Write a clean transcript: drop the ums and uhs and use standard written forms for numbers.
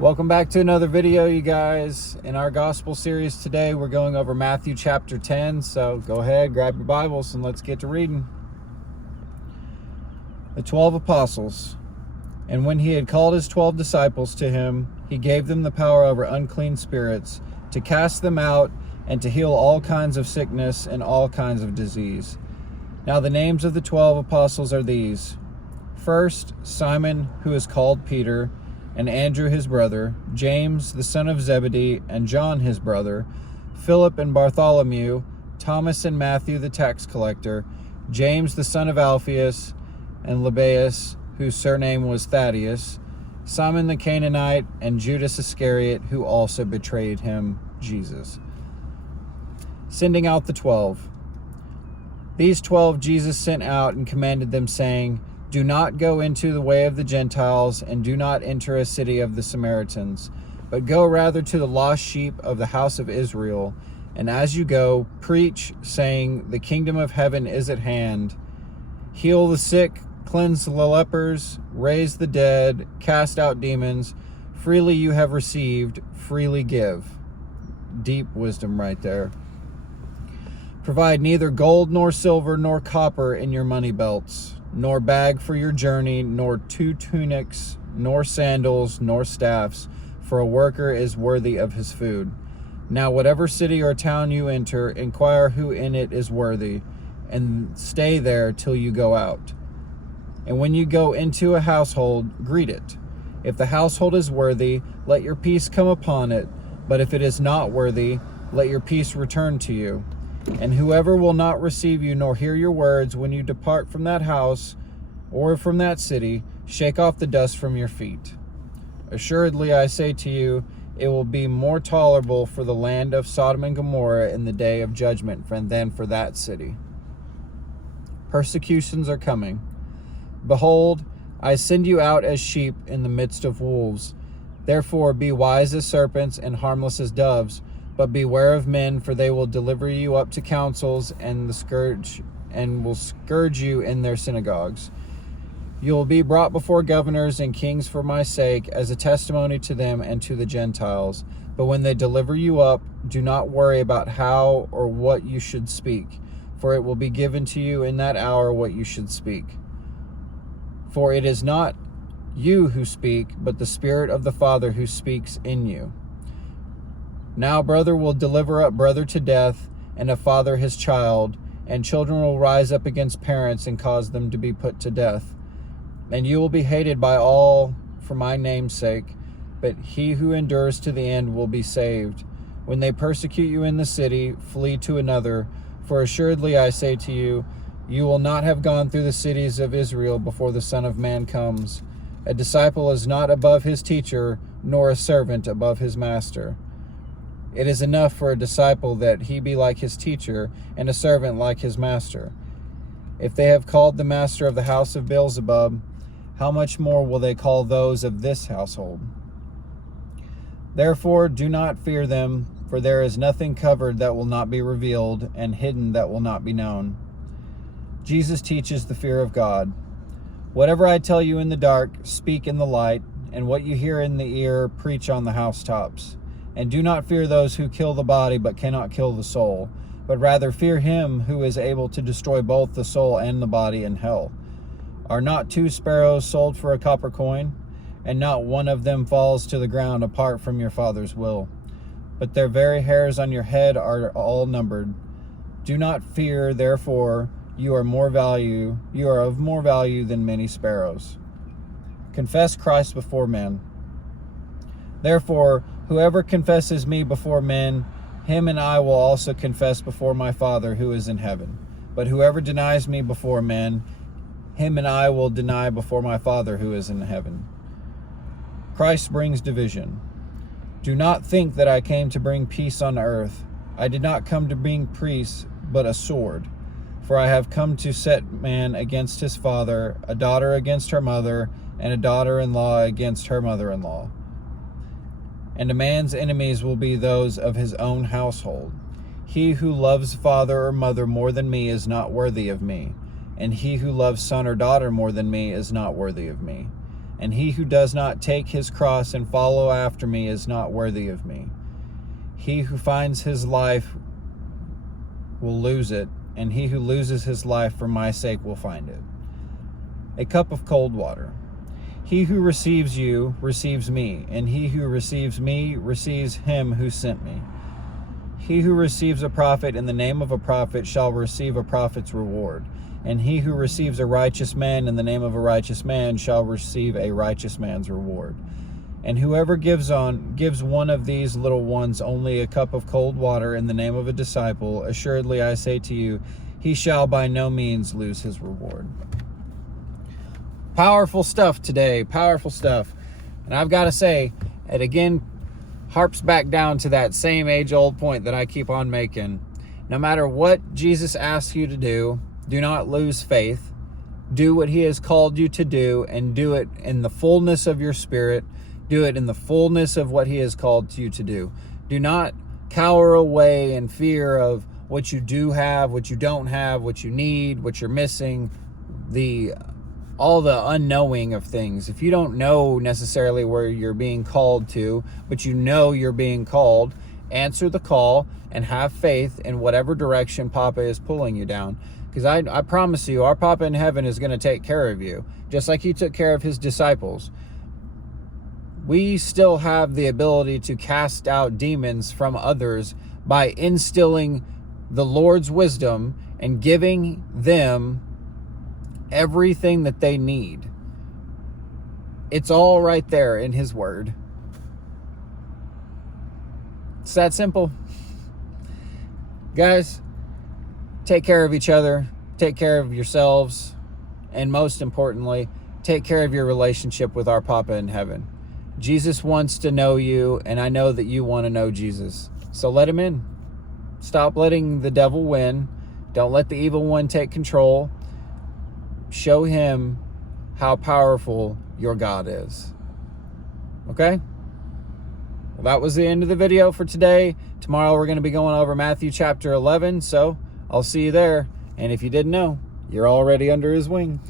Welcome back to another video, you guys. In our gospel series today, we're going over Matthew chapter 10. So go ahead, grab your Bibles, and let's get to reading. The 12 apostles. And when he had called his 12 disciples to him, he gave them the power over unclean spirits, to cast them out, and to heal all kinds of sickness and all kinds of disease. Now the names of the 12 apostles are these. First, Simon, who is called Peter, and Andrew his brother, James the son of Zebedee, and John his brother, Philip and Bartholomew, Thomas and Matthew the tax collector, James the son of Alphaeus, and Lebbaeus, whose surname was Thaddeus, Simon the Canaanite, and Judas Iscariot, who also betrayed him, Jesus. Sending out the 12. These 12 Jesus sent out and commanded them, saying, Do not go into the way of the Gentiles, and do not enter a city of the Samaritans, but go rather to the lost sheep of the house of Israel. And as you go, preach, saying, The kingdom of heaven is at hand. Heal the sick, cleanse the lepers, raise the dead, cast out demons. Freely you have received, freely give. Deep wisdom right there. Provide neither gold nor silver nor copper in your money belts, nor bag for your journey, nor 2 tunics, nor sandals, nor staffs, for a worker is worthy of his food. Now whatever city or town you enter, inquire who in it is worthy, and stay there till you go out. And when you go into a household, greet it. If the household is worthy, let your peace come upon it, but if it is not worthy, let your peace return to you. And whoever will not receive you nor hear your words when you depart from that house or from that city, shake off the dust from your feet. Assuredly, I say to you, it will be more tolerable for the land of Sodom and Gomorrah in the day of judgment than for that city. Persecutions are coming. Behold, I send you out as sheep in the midst of wolves. Therefore, be wise as serpents and harmless as doves. But beware of men, for they will deliver you up to councils and will scourge you in their synagogues. You will be brought before governors and kings for my sake, as a testimony to them and to the Gentiles. But when they deliver you up, do not worry about how or what you should speak, for it will be given to you in that hour what you should speak. For it is not you who speak, but the Spirit of the Father who speaks in you. Now brother will deliver up brother to death, and a father his child, and children will rise up against parents and cause them to be put to death. And you will be hated by all for my name's sake, but he who endures to the end will be saved. When they persecute you in the city, flee to another, for assuredly I say to you, you will not have gone through the cities of Israel before the Son of Man comes. A disciple is not above his teacher, nor a servant above his master. It is enough for a disciple that he be like his teacher, and a servant like his master. If they have called the master of the house of Beelzebub, how much more will they call those of this household? Therefore do not fear them, for there is nothing covered that will not be revealed, and hidden that will not be known. Jesus teaches the fear of God. Whatever I tell you in the dark, speak in the light, and what you hear in the ear, preach on the housetops. And do not fear those who kill the body but cannot kill the soul, but rather fear him who is able to destroy both the soul and the body in hell. Are not 2 sparrows sold for a copper coin? And not one of them falls to the ground apart from your Father's will. But their very hairs on your head are all numbered. Do not fear, therefore, you are of more value than many sparrows. Confess Christ before men. Therefore, whoever confesses me before men, him and I will also confess before my Father who is in heaven. But whoever denies me before men, him and I will deny before my Father who is in heaven. Christ brings division. Do not think that I came to bring peace on earth. I did not come to bring peace, but a sword. For I have come to set man against his father, a daughter against her mother, and a daughter-in-law against her mother-in-law. And a man's enemies will be those of his own household. He who loves father or mother more than me is not worthy of me, and he who loves son or daughter more than me is not worthy of me. And he who does not take his cross and follow after me is not worthy of me. He who finds his life will lose it, and he who loses his life for my sake will find it. A cup of cold water. He who receives you receives me, and he who receives me receives him who sent me. He who receives a prophet in the name of a prophet shall receive a prophet's reward. And he who receives a righteous man in the name of a righteous man shall receive a righteous man's reward. And whoever gives one of these little ones only a cup of cold water in the name of a disciple, assuredly I say to you, he shall by no means lose his reward. Powerful stuff today, powerful stuff. And I've got to say, it again harps back down to that same age-old point that I keep on making. No matter what Jesus asks you to do, do not lose faith. Do what he has called you to do, and do it in the fullness of your spirit. Do it in the fullness of what he has called you to do. Do not cower away in fear of what you do have, what you don't have, what you need, what you're missing, all the unknowing of things. If you don't know necessarily where you're being called to, but you know you're being called, answer the call and have faith in whatever direction Papa is pulling you down. Because I promise you, our Papa in heaven is going to take care of you, just like he took care of his disciples. We still have the ability to cast out demons from others by instilling the Lord's wisdom and giving them everything that they need. It's all right there in his word. It's that simple. Guys, take care of each other, take care of yourselves, and most importantly, take care of your relationship with our Papa in heaven. Jesus wants to know you, and I know that you want to know Jesus. So let him in. Stop letting the devil win. Don't let the evil one take control. Show him how powerful your God is. Okay? Well, that was the end of the video for today. Tomorrow we're going to be going over Matthew chapter 11, so I'll see you there. And if you didn't know, you're already under his wing.